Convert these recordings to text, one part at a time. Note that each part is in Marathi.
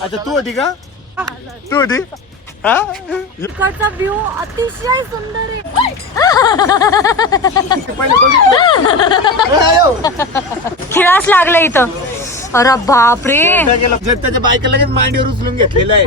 अच्छा तू होती का? तू होती? हा? इकडचा व्ह्यू अतिशय सुंदर आहे. पहिले बघितलं. खिळाच लागलं इथं. अरे बापरे. त्याच्या बायका लगेच मांडीवर उचलून घेतलेलं आहे.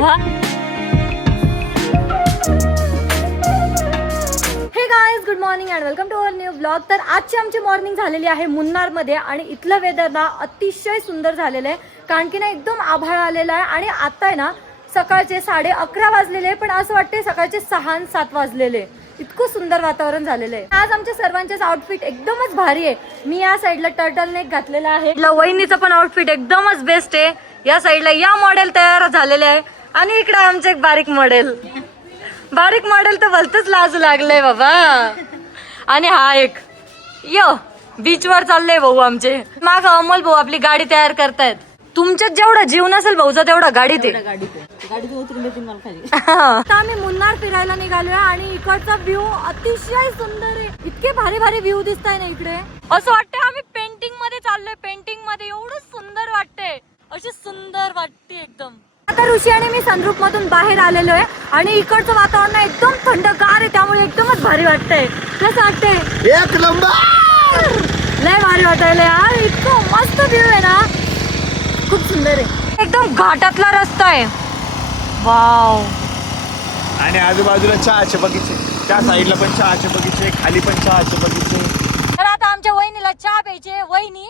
Hey guys, good morning and welcome to our new blog. तर आजची आमची मॉर्निंग झालेली आहे मुन्नारमध्ये आणि इथलं वेदर ना अतिशय सुंदर झालेलं आहे. कारण की ना एकदम आभाळ आलेला आहे आणि आता आहे ना सकाळचे 11:30 वाजलेले आहे, पण असं वाटते सकाळचे 6-7 वाजलेले. इतकं सुंदर वातावरण झालेलं आहे. आज आमच्या सर्वांचेच आउटफिट एकदमच भारी आहे. मी या साईडला टर्टल नेक घातलेला आहे. वहिनीचं पण आउटफिट एकदमच बेस्ट आहे. या साईडला या मॉडेल तयार झालेले आहे आणि इकडे आमचे एक बारीक मॉडेल तर भलतच लाजू लागलंय बाबा. आणि हा एक बीचवर चाललंय भाऊ आमचे. माग अमोल भाऊ आपली गाडी तयार करतायत. तुमच्यात जेवढा जीव नसेल भाऊचा तेवढा गाडीत आहे. आता आम्ही मुन्नार फिरायला निघालोय आणि इकडचा व्ह्यू अतिशय सुंदर आहे. इतके भारी भारी व्ह्यू दिसत आहे ना इकडे. असं वाटतंय आम्ही पेंटिंग मध्ये चाललोय. पेंटिंग मध्ये एवढं सुंदर वाटतंय, अशी सुंदर वाटते एकदम. आता ऋषी आणि मी सनरूफ मधून बाहेर आलेलो आहे आणि इकडचं वातावरण एकदम थंडगार आहे, त्यामुळे एकदमच भारी वाटतंय. कसं वाटतंय? एक नंबर. लय भारी वाटायला यार. इतकं मस्त व्ह्यू आहे ना, खूप सुंदर आहे. एकदम घाटातला रस्ता आहे. वाव. आणि आजूबाजूला चहाचे बगीचे, त्या साईडला पण चहाचे बगीचे, खाली पण चहाचे बगीचे. तर आता आमच्या वहिनीला चहा प्यायचे. वहिनी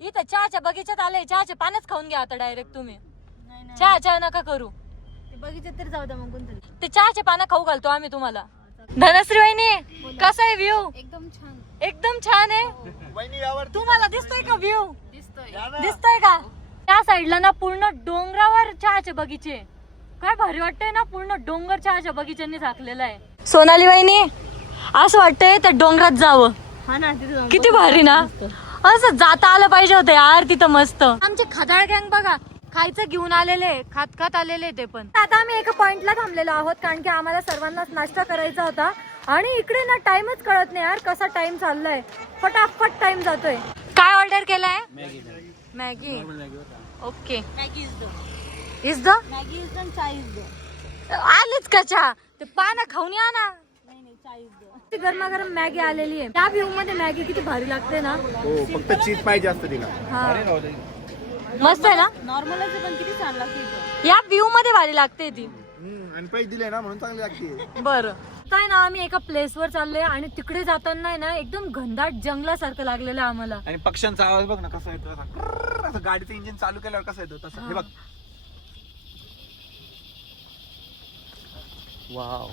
इथं चहाच्या बगीच्यात आले. चहाचे पानच खाऊन घ्या आता डायरेक्ट तुम्ही. चहा नका करू. बगीच्यात तरी जाऊ द्या मग. कोणतरी ते चहाचे पानं खाऊ घालतो आम्ही तुम्हाला. धनश्री वहिनी, कसा आहे व्ह्यू? एकदम छान. एकदम छान आहे. वहिनी यावर तुम्हाला दिसतोय का व्ह्यू? दिसतोय. दिसतोय का? त्या साईडला ना पूर्ण डोंगरावर चहाचे बगीचे. काय भारी वाटतंय ना, पूर्ण डोंगर चहाच्या बगीच्यांनी झाकलेला आहे. सोनाली वहिनी, असं वाटतंय त्या डोंगरात जावं. हा ना, किती भारी ना. असं जाता आलं पाहिजे होतं यार तिथं मस्त. आमचे खदाळ गँग बघा, खायचं घेऊन आलेले, खात आलेले ते पण. आता आम्ही एका पॉइंटला थांबलेलो आहोत कारण की आम्हाला सर्वांनाच नाश्ता करायचा होता. आणि इकडे ना टाइमच कळत नाही यार, कसा टाइम चाललाय. फटाफट टाइम जातोय. काय ऑर्डर केलाय? मॅगी. ओके. मॅगी इज दो. इज द मॅगी इज दो, चाय इज दो. आलीच का चहा? ते पानं खाऊन या ना. नाही, चाय इज दो. गरमागरम मॅगी आलेली आहे. त्या व्ह्यू मध्ये मॅगी किती भारी लागते ना. हो, फक्त चीज पाहिजे असतं तिला. हा, मस्त आहे ना. नॉर्मलच पण किती छान लागते. या व्ह्यू मध्ये भारी लागते ती. आणि पैसे दिले ना म्हणून चांगली लागते. बरं. काय ना, आम्ही एका प्लेस वर चाललोय आणि तिकडे जाताना ना एकदम घनदाट जंगलासारखं लागलेलं आहे आम्हाला. आणि पक्ष्यांचा आवाज बघ ना कसा येतो. असं गाडीचं इंजिन चालू केल्यावर कसा येतो तसा. हे बघ. वाव,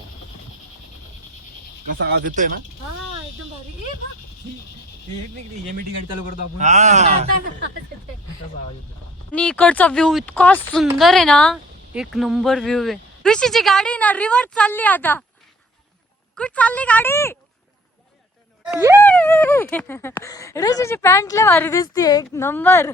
कसा आवाज येतोय ना. हा, एकदम भारी. गाडी चालू करतो आपण. आणि इकडचा व्ह्यू इतका सुंदर आहे ना, एक नंबर व्ह्यू आहे. ऋषीची गाडी ना रिव्हर्स चालली आता. कुठ चालली गाडी? ऋषीची पॅन्ट लय भारी दिसते, एक number.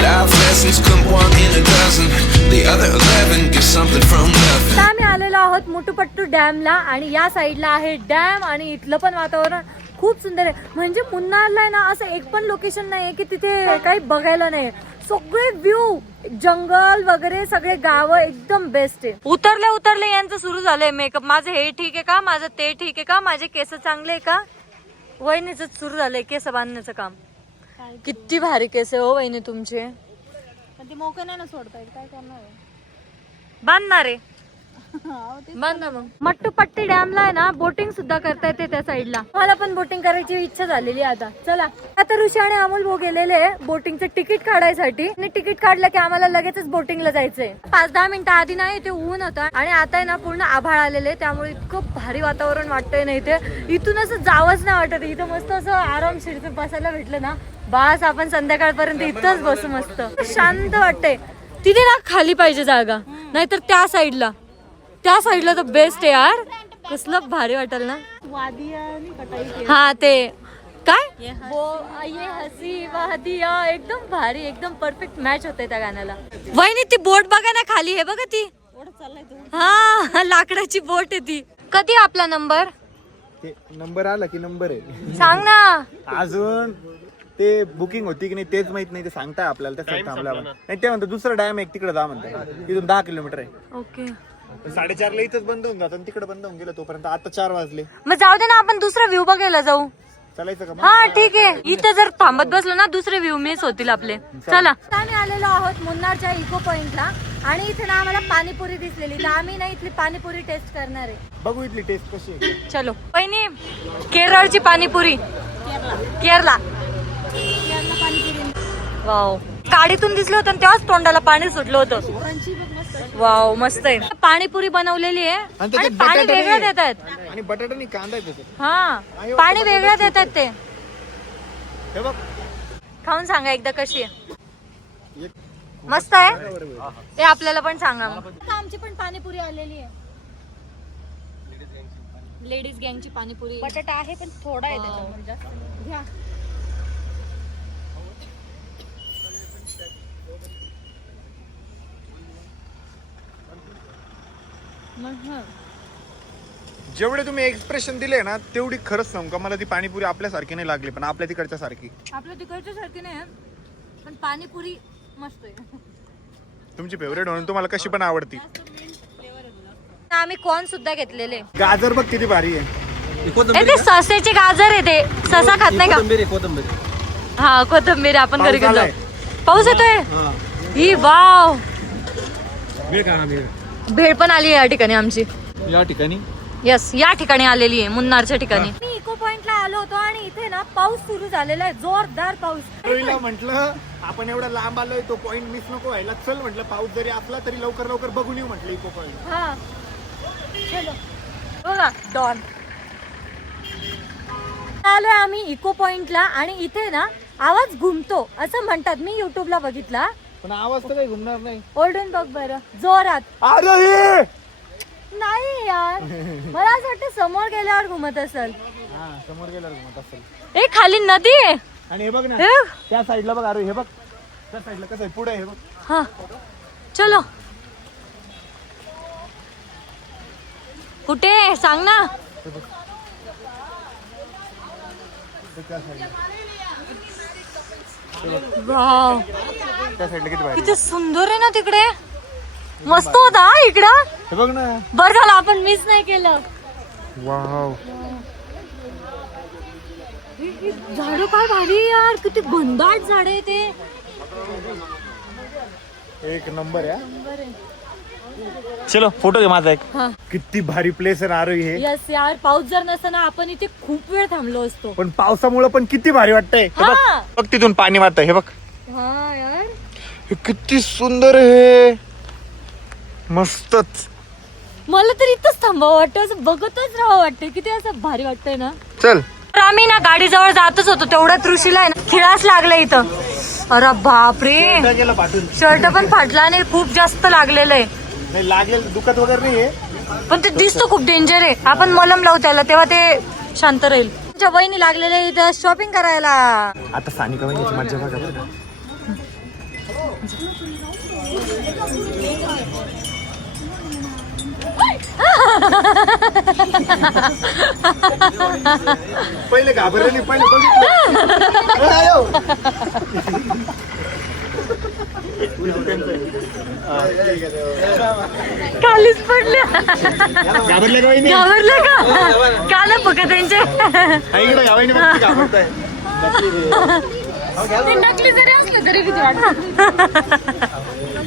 Life lessons come one in a dozen. The other 11 get something from nothing. आम्ही आलेलो आहोत मुटुपट्टू डॅमला आणि या साईडला आहे डॅम आणि इथलं पण वातावरण खूप सुंदर आहे. म्हणजे मुन्नारला आहे ना असं एक पण लोकेशन नाहीये की तिथे काही बघायला नाही. सगळे व्ह्यू, जंगल वगैरे, सगळे गाव एकदम बेस्ट आहे. उतरले यांचं सुरू झालंय मेकअप. माझं हे ठीक आहे का, माझं ते ठीक आहे का, माझे केस चांगले आहे का. वहिनीच सुरू झालंय केस बांधण्याचं काम. किती भारी केस आहे हो वहिनी तुमचे. पण ते मोकळं नाही ना सोडता येत, काय करणार आहे? बांधणार आहे. बांधा मग. मट्टूपट्टी डॅमला आहे ना बोटिंग सुद्धा करता येते त्या साईडला. मला पण बोटिंग करायची इच्छा झालेली आता. चला आता ऋषी आणि अमोल भाऊ गेलेले बोटिंगचं तिकीट काढायसाठी. आणि तिकीट काढलं की आम्हाला लगेचच बोटिंगला जायचंय. 5-10 मिनिटं आधी ना इथे ऊन होता आणि आता आहे ना पूर्ण आभाळ आलेले, त्यामुळे इतकं भारी वातावरण वाटतंय ना इथे. इथून असं जावंच नाही वाटत. इथं मस्त असं आरामशीर बसायला भेटलं ना, बस आपण संध्याकाळपर्यंत इथंच बसू. मस्त शांत वाटतंय. तिथे ना खाली पाहिजे जागा, नाहीतर त्या साईडला तर बेस्ट आहे यार. कसलं भारी वाटेल ना. वादिया आणि कटाई. हा ते काय ये हसी वादिया, एकदम भारी, एकदम परफेक्ट मॅच होते त्या गाण्याला. वहिनी ती बोट बघा ना खाली, हे बघा ती. ओढत चाललाय तू. हा, लाकडाची बोट आहे ती. कधी आपला नंबर? ते नंबर आला की नंबर आहे सांग ना. अजून ते बुकिंग होती की नाही तेच माहित नाही. ते सांगताय आपल्याला त्यासाठी थांबला नाही. ते म्हणतात दुसरं डॅम एक तिकडे जा म्हणतात. इथून 10 किलोमीटर आहे. ओके 4:30ला इथंच बंद होऊन जातं आणि तिकडे बंद होऊन गेलं तोपर्यंत. आता 4 वाजले. मग जाऊ दे ना, आपण दुसरा व्ह्यू बघायला जाऊ. चालायचं का मग? हा ठीक आहे. इथे जर थांबत बसलो ना दुसरे व्ह्यू मिस होतील आपले. चला. आम्ही आलेलो आहोत मुन्नारच्या इको पॉइंटला आणि इथे ना आम्हाला पाणीपुरी दिसलेली, तर आम्ही ना इथली पाणीपुरी टेस्ट करणार आहे. बघू इथली टेस्ट कशी आहे. चलो. पहिली केरळची पाणीपुरी. केरला. वाव. गाडीतून दिसलं होतं आणि तेव्हाच तोंडाला पाणी सुटलं होतं. वाव मस्त आहे. पाणीपुरी बनवलेली आहे आणि त्याच्यात पाणी बटाटा वेगळं नाही. देतात. आणि बटाटा नाही, कांदा आहे त्याच्यात. हा पाणी वेगळं देतात ते. हे बघ खाऊन सांगा एकदा कशी आहे. एक मस्त आहे. ते आपल्याला पण सांगा मग. आमची पण पाणीपुरी आलेली आहे. लेडीज गँगची पाणीपुरी. बटाटा आहे पण थोडा आहे त्याच्यामध्ये, जास्त नाही. घ्या. जेवढे तुम्ही एक्सप्रेशन दिले ना तेवढी खरंच सांगू का मला ती पाणीपुरी आपल्यासारखी नाही लागली, पण आपल्या तिकडच्या सारखी. आपल्या तिकडच्या सारखी नाही पण पाणीपुरी मस्त आहे. तुमची फेवरेट म्हणून तुम्हाला कशी पण आवडती. आम्ही कॉर्न सुद्धा घेतलेले. गाजर बघ किती भारी आहे. ए, ते ससेचे गाजर आहे. ते ससा खात नाही का? हा कोथिंबीर. आपण घरी घेऊन जाऊ. पाऊस येतोय. ही वाव. भेळ पण आली या ठिकाणी आमची. या ठिकाणी यस या ठिकाणी आलेली आहे मुन्नारच्या ठिकाणी. मी इको पॉइंटला आलो होतो आणि इथे ना पाऊस सुरू झालेला आहे, जोरदार पाऊस. म्हटलं आपण एवढा लांब आलोय तो पॉइंट मिस नको व्हायला. चल म्हटलं पाऊस जरी असला तरी लवकर लवकर बघून येऊ म्हटलं इको पॉइंट. हा चलो. बघा डॉन. आलोय आम्ही इको पॉइंटला आणि इथे ना आवाज घुमतो असं म्हणतात. मी युट्यूबला बघितला पण आवाज तर काही घुमणार नाही. ओरडून बघ बरं जोरात. अरे नाही यार, मला असं वाटतं समोर गेल्यावर घुमत असेल. समोर गेल्यावर घुमत असेल. ए खाली नदी आहे. आणि हे बघ ना हे? त्या साईडला बघ. अरे हे बघ त्या साईडला कसं आहे पुढे हे बघ. हा चलो. कुठे सांग ना. वाव त्या साईडला किती भारी. किती सुंदर आहे ना तिकडे. मस्त होता हा इकडं. हे बघ ना. बरं झालं आपण मिस नाही केलं. वाव झाड काय भारी यार. किती घनदाट झाड आहे ते. एक नंबर आहे. चलो फोटो घे माझा एक. हा. किती भारी प्लेस आहे नारो हे. यस यार, पाऊस जर नसता ना आपण इथे खूप वेळ थांबलो असतो. पण पावसामुळे पण किती भारी वाटतंय. हे बघ. हा. बघ तिथून पाणी वाटतंय. हे बघ हा यार हे किती सुंदर आहे. मस्तच. मला तर इथंच थांबावं वाटतं, असं बघतच राहावं वाटतं. किती असं भारी वाटतंय ना. चल. तर आम्ही ना गाडीजवळ जातच होतो तेवढ्यात ऋषीला आहे ना खिळास लागला इथं. अरे बापरे. गेला पाठून. शर्ट पण फाटला आणि खूप जास्त लागलेलं आहे. नाही लागलेलं दुखत वगैरे नाहीये. पण ते दिसतो खूप डेंजर आहे. आपण मलम लावू त्याला तेव्हा ते शांत राहील. तुमच्या वहिनी लागलेल्या इथं शॉपिंग करायला. आता सानिका वहिनीची मज्जा बघा बरं का. पहिले घाबरले नाही, पहिले खालीच पडल्या. घाबरले का वहिनी? घाबरलं का? का ना बघा त्यांचे. ऐकलं या वहिनी बघ, घाबरताय. ते नकली जरी असलं तरी किती वाटतं.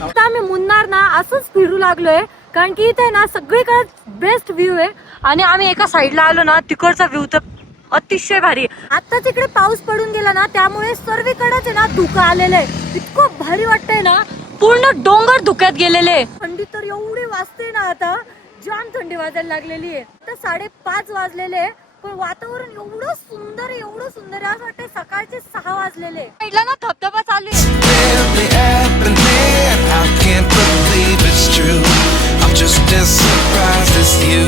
आता आम्ही मुन्नार ना असंच फिरू लागलोय कारण की इथे ना सगळीकडे बेस्ट व्ह्यू आहे आणि आम्ही एका साईडला आलो ना तिकडचा व्ह्यू तर अतिशय भारी आहे. आता तिकडे पाऊस पडून गेला ना त्यामुळे सर्वीकडेच आहे ना धुकं आलेलं आहे. इतकं भारी वाटतंय ना. पूर्ण डोंगर धुक्यात गेलेले. थंडी तर एवढी वाजते ना आता, जाम थंडी वाजायला लागलेली आहे. आता 5:30 वाजलेले पण वातावरण एवढं सुंदर आहे, एवढं सुंदर आहे. असं वाटतंय सकाळचे 6 वाजलेले. साईडला ना धबधबा चालू आहे. Really happening, I can't believe it's true. I'm just as surprised as you.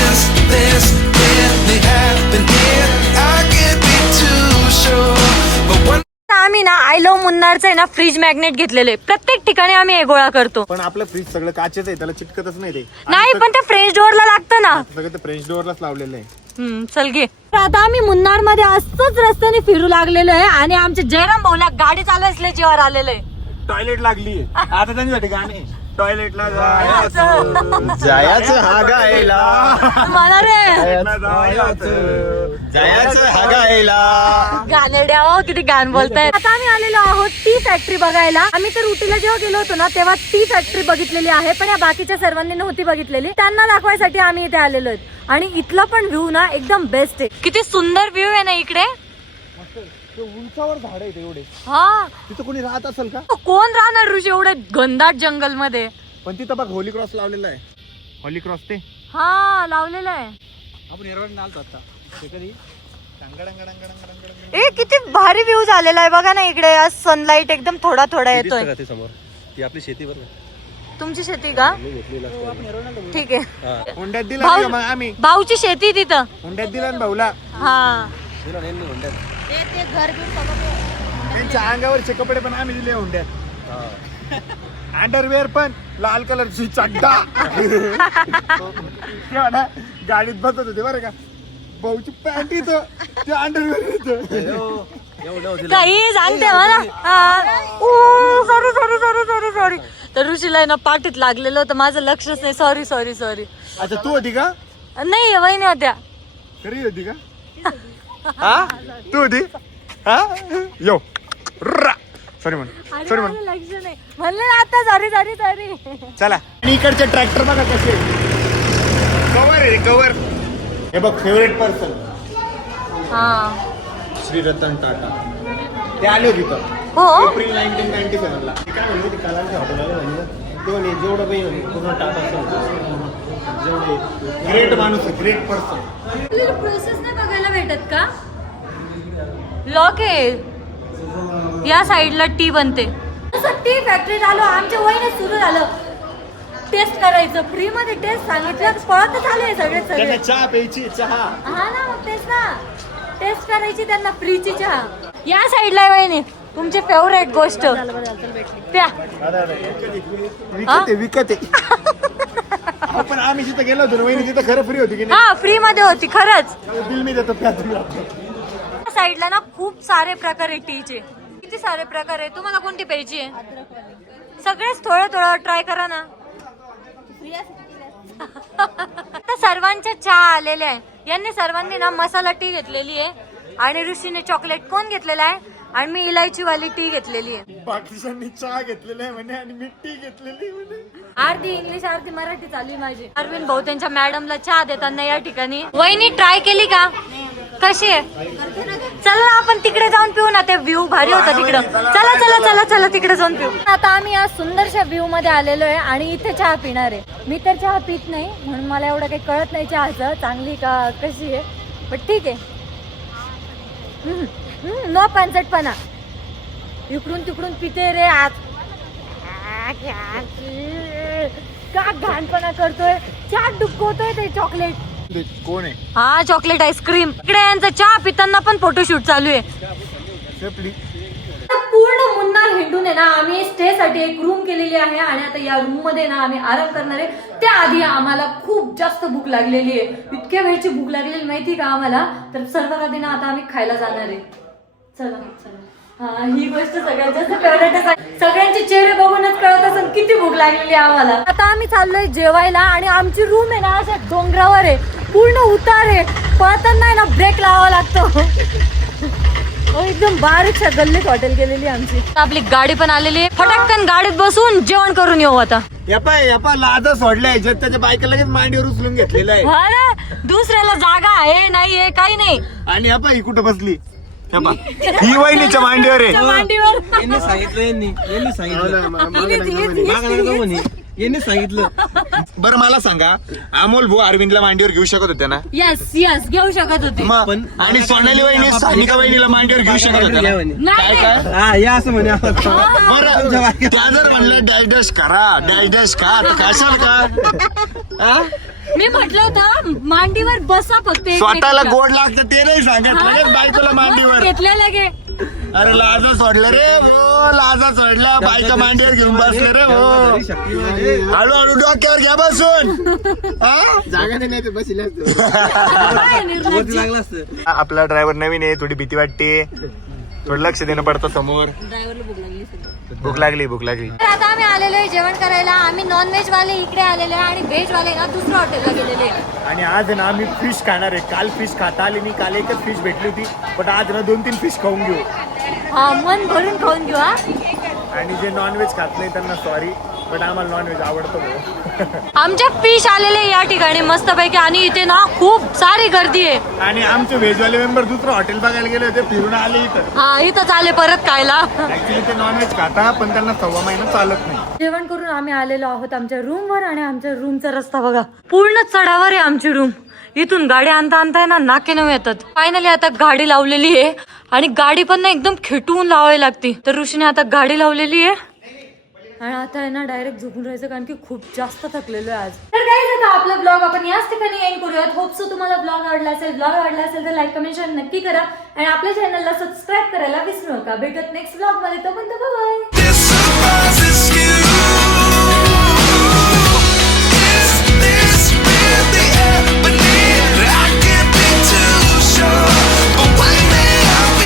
Is this really happening? I can't be too sure, but when आम्ही ना आय लव्ह मुन्नारचं आहे ना फ्रीज मॅग्नेट घेतलेले, प्रत्येक ठिकाणी आम्ही हे गोळा करतो. पण आपलं फ्रीज सगळं काचेच आहे, त्याला चिटकतच नाही ते. नाही पण ते फ्रेंच डोअरला लागतं ना. सगळं ते फ्रेंच डोअरलाच लावलेलं आहे. चल घे. आता आम्ही मुन्नार मध्ये असंच रस्त्याने फिरू लागलेलो आहे आणि आमच्या जयराम भाऊला गाडी चालवायला जीवावर आलेलं आहे. टॉयलेट लागली आता त्यांच्यासाठी गाणे. टॉयलेटला जायचं हागायला, मला रे जायचं हागायला. गाणे द्यावं, किती गाण बोलताय. आता आम्ही आलेलो आहोत टी फॅक्टरी बघायला. आम्ही तर उटीला जेव्हा गेलो होतो ना तेव्हा टी फॅक्टरी बघितलेली आहे, पण या बाकीच्या सर्वांनी नव्हती बघितलेली. त्यांना दाखवायसाठी आम्ही इथे आलेलो आहेत आणि इथला पण व्ह्यू ना एकदम बेस्ट आहे. किती सुंदर व्ह्यू आहे ना इकडे. उंचावर झाड आहे एवढे. हा, तिथं कोणी राहत असेल का? कोण राहणार ऋषी एवढे घनदाट जंगल मध्ये. पण तिथं बघ होली क्रॉस लावलेला आहे. होली क्रॉस ते हा लावलेलं आहे. आपण एरवण आलतो आता ते कधी. ए किती भारी व्ह्यू झालेला आहे बघा ना इकडे. आज सनलाइट एकदम थोडा थोडा येतोय. ती आपली शेती बरं. तुमची शेती का? ठीक आहे. हुंड्यात दिला ना मग आम्ही. भाऊची शेती तिथं. हुंड्यात दिला ना भाऊला. हा, ते घर बिर सगळं त्यांच्या अंगावरचे कपडे पण आम्ही दिले हुंड्यात. अंडरवेअर पण लाल कलरची चड्डा. तेव्हा ना गाडीत बसत होते बरं का. भाऊची पॅन्ट इथं, ते अंडरवेअर इथं. काही सांगते मला. Sorry sorry sorry sorry sorry. तर ऋषीला ना पाठीत लागलेलं होतं, माझं लक्षच नाही. Sorry sorry sorry. अच्छा तू होती का? नाही वहिनी होत्या. खरी होती का? हा तू होती. हा यो सॉरी म्हण, सॉरी म्हण. लक्ष नाही म्हणलं ना आता. Sorry sorry sorry. चला. आणि इकडचे ट्रॅक्टर बघा कसे. कवर आहे कवर. हे बघ फेवरेट पर्सन हा श्री रतन टाटा. ते आले होते तिथं हो. एप्रिल 1997 ला. काय म्हणले ते कालांच्या हॉटेलला म्हणलं तेव्हा जेवढं काही म्हणजे पूर्ण टाटा जेवढे ग्रेट माणूस आहे, ग्रेट पर्सन. प्रोसेस नाही बघायला भेटत का? लॉक आहे या साईडला. टी बनते. टी फॅक्टरीत आलो. आमच्या वहिनीत सुरू झालं टेस्ट करायचं. फ्री मध्ये टेस्ट सांगितलं. पळतच आले सगळे सगळे. चहा प्यायची. चहा हा ना मग तेच ना. टेस्ट करायची त्यांना फ्रीची चहा. या साईडला आहे वहिनी तुमची फेवरेट गोष्ट. प्या. विकते विकते. आपण आम्ही जिथं गेलो होतो वहिनी तिथं खरं फ्री होती की नाही? हा फ्री मध्ये होती खरंच. बिल मी देतो प्या तुम्ही. या साईडला ना खूप सारे प्रकार आहे टीचे. किती सारे प्रकार आहे. तुम्हाला कोणती प्यायची आहे? सगळेच थोडं थोडं ट्राय करा ना. आता सर्वांच्या चहा आलेल्या आहे. यांनी सर्वांनी ना मसाला टी घेतलेली आहे आणि ऋषीने चॉकलेट कोण घेतलेला आहे आणि मी इलायची वाली टी घेतलेली आहे. बाकीच्यांनी चहा घेतलेला आहे म्हणे आणि मी टी घेतलेली म्हणे. अर्धी इंग्लिश अर्धी मराठी चालू आहे माझी. अरविंद भाऊ त्यांच्या मॅडमला चहा देताना या ठिकाणी. वहिनी ट्राय केली का? कशी आहे? चला आपण तिकडे जाऊन पिऊ ना. ते व्ह्यू भारी होता तिकडं. चला चला चला चला तिकडे जाऊन पिऊ. आता आम्ही या सुंदरशा व्ह्यू मध्ये आलेलो आहे आणि इथे चहा पिणार आहे. मी तर चहा पित नाही म्हणून मला एवढं काही कळत नाही चहाचं चांगली का कशी आहे. पण ठीक आहे. नो पंचटपणा. इकडून तिकडून पिते रे. आज का घाणपणा करतोय. चहा डुबकवतोय ते चॉकलेट. कोण आहे? हा चॉकलेट आईस्क्रीम. इकडे यांचा चहा पिताना पण फोटोशूट चालू आहे. पूर्ण मुन्नार हिंडून आहे ना आम्ही स्टे साठी एक रूम केलेली आहे आणि आता या रूम मध्ये ना आम्ही आराम करणार आहे. त्याआधी आम्हाला खूप जास्त भूक लागलेली आहे. इतक्या वेळची भूक लागलेली माहिती का आम्हाला. तर सर्वात आधी ना आता आम्ही खायला जाणार आहे. चला चला. हा ही गोष्ट सगळ्यात जास्त फेवरेट आहे. सगळ्यांचे चेहरे बघूनच कळत असेल किती भूक लागलेली आहे आम्हाला. आता आम्ही चाललोय जेवायला आणि आमची रूम आहे ना अशा डोंगरावर आहे. पूर्ण उतार आहे. पळताना आहे ना ब्रेक लावावा लागतो. एकदम बारीकशा गल्लीत हॉटेल केलेली आमची. आपली गाडी पण आलेली आहे. फटाकन गाडीत बसून जेवण करून येऊ आता. या लाज सोडलाय. त्याच्या बायका लगेच मांडीवर उचलून घेतलेला आहे. हा ना. दुसऱ्याला जागा आहे नाहीये काही नाही. आणि ही कुठं बसली? ही वहिनीच्या मांडीवर आहे. मांडीवर यांनी सांगितलं. यांनी सांगितलं. बरं मला सांगा अमोल भाऊ अरविंदला मांडीवर घेऊ शकत होते ना? यस यस घेऊ शकत होते. मग आणि सोनाली वहिनी सानिका वहिनीला मांडीवर घेऊ शकत होत्या ना? काय काय हा या असं म्हणे. बरं त्या जर म्हणलं डायडस करा डायडस का तर कशाल का? मी म्हटलं होतं मांडीवर बसा फक्त. स्वतःला गोड लागतं ते नाही सांगत लगेच बायकोला मांडीवर. घेतलेलं गे अरे लाजा सोडलं रे भो, लाजा सोडल्या बायच्या मांडीवर घेऊन बसले रे भो. हळूहळू डोक्यावर घ्या बसून. जागा नाही ते बसले लागलं असतं. आपला ड्रायव्हर नवीन आहे, थोडी भीती वाटते, थोडं लक्ष देणं पडतं समोर. भूक लागली. तर आता आम्ही आलेलो आहे जेवण करायला. आम्ही नॉनव्हेज वाले इकडे आलेले आहे आणि व्हेज वाले ना दुसऱ्या हॉटेलला गेलेले आहे. आणि आज ना आम्ही फिश खाणार आहे. काल फिश खाता आली नाही, काल एकच फिश भेटली होती, पण आज ना 2-3 फिश खाऊन घेऊ. हा, मन भरून खाऊन घेऊ. हा, आणि जे नॉनव्हेज खात नाही त्यांना सॉरी, पण आम्हाला नॉनव्हेज आवडतं भाऊ. आमच्या फिश आलेले या ठिकाणी मस्तपैकी आणि इथे ना खूप सारी गर्दी आहे. आणि आमचे व्हेजवाले मेंबर दुसरं हॉटेल बघायला गेले होते, फिरून आले इथं. हा, इथंच आले परत खायला. ऍक्च्युली ते नॉनव्हेज खाता, पण त्यांना 1.25 महिना चालत नाही. जेवण करून आम्ही आलेलो आहोत आमच्या रूमवर आणि आमच्या रूमचा रस्ता बघा पूर्ण चढावर आहे आमची रूम. इथून गाडी आणता ना नाके नऊ येतात. फायनली आता गाडी लावलेली आहे आणि गाडी पण ना एकदम खेटून लावावी लागते. तर ऋषीने आता गाडी लावलेली आहे आणि आता आहे ना डायरेक्ट झोपून राहायचं कारण की खूप जास्त थकलेलो आहे आज. तर काय आता आपला ब्लॉग आपण याच ठिकाणी एंड करूयात. होप सो तुम्हाला ब्लॉग आवडला असेल तर लाईक कमेंट शेअर नक्की करा आणि आपल्या चॅनलला सबस्क्राईब करायला विसरू नका. भेटत नेक्स्ट ब्लॉग मध्ये. तोपर्यंत बाय.